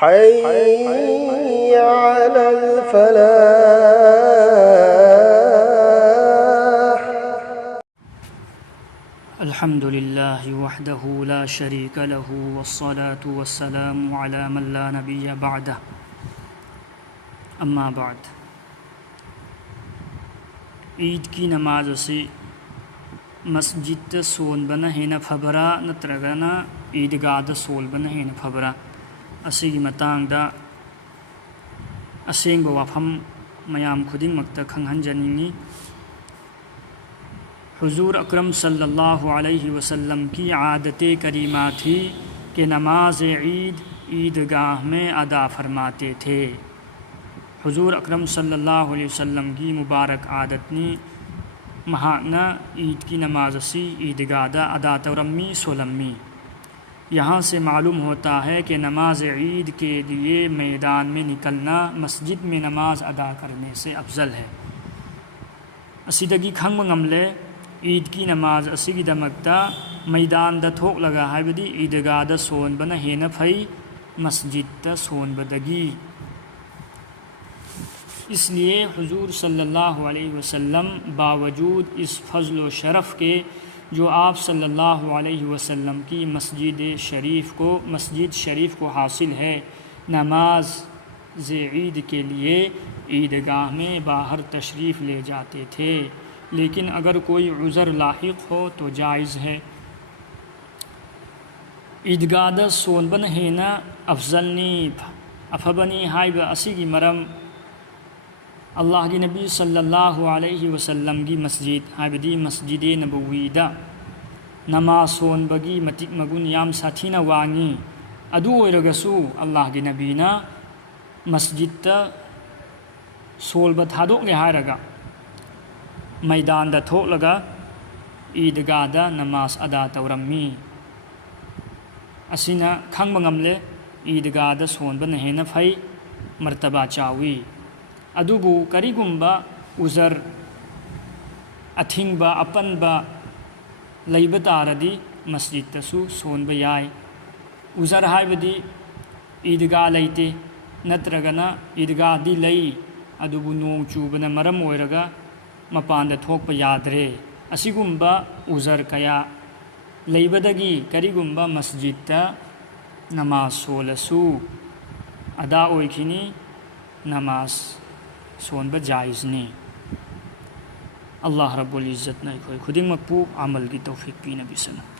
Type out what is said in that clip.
حي على الفلاح. الحمد لله وحده لا شريك له والصلاة والسلام على من لا نبي بعده اما بعد. عید کی نماز سے مسجد سولبنا ہینا فبرا نترگنا عیدگاہ سولبنا ہینا فبرا اسیگی متانگدا اسینگ وافم میام خودنگ مکتا کھنگھنجنینی. حضور اکرم صلی اللہ علیہ وسلم کی عادت کریمہ تھی کہ نماز عید عیدگاہ میں ادا فرماتے تھے. حضور اکرم صلی اللہ علیہ وسلم کی مبارک عادت نے مہانا عید کی نماز سی عیدگاہ ادا تورمی سولمی. یہاں سے معلوم ہوتا ہے کہ نماز عید کے لیے میدان میں نکلنا مسجد میں نماز ادا کرنے سے افضل ہے. اسیدگی کھنگ منگملے عید کی نماز اسیگی دمکتا میدان دا تھوک لگا ہے بدی عیدگاہ دا سون بنا ہینا پھئی مسجد دا سون بدگی. اس لیے حضور صلی اللہ علیہ وسلم باوجود اس فضل و شرف کے جو آپ صلی اللہ علیہ وسلم کی مسجد شریف کو حاصل ہے، نماز عید کے لیے عیدگاہ میں باہر تشریف لے جاتے تھے. لیکن اگر کوئی عذر لاحق ہو تو جائز ہے. عیدگاہ سون بن ہینا افضلنی افبنی ہائبہ اسیگی مرم اللہ کی نبی صلی اللہ علیہ وسلم کی مسجد ہائبدی مسجد نبویدہ نماز سون بگی متک مگن یام ساتھینا وانگی. ادو ایرگسو اللہ کی نبینا مسجد سول بتھادوک لہا رگا میدان دا تھوک لگا عیدگاہ دا نماز ادا تورمی. اسینا کھنگ منگملے عیدگاہ دا سون بن ہینا پھئی مرتبہ چاوی. ادوبو کریگمبا عذر اتھنگبا اپنبا لیبا تاردی مسجد تسو سونبا یائے. عذر ہائبدی عیدگاہ لیتے نترگنا عیدگاہ دی لئی ادوبو نونگ چوبنا مرم ویرگا مپاندہ تھوکپا یادرے. اسیگمبا عذر کیا لیبدگی کریگمبا مسجد تا نماز سولسو ادا اویکھنی نماز سون جائز نے. اللہ رب العزت نے کوئی خودنگ مقبو عمل کی توفیق پی نبی صلی اللہ.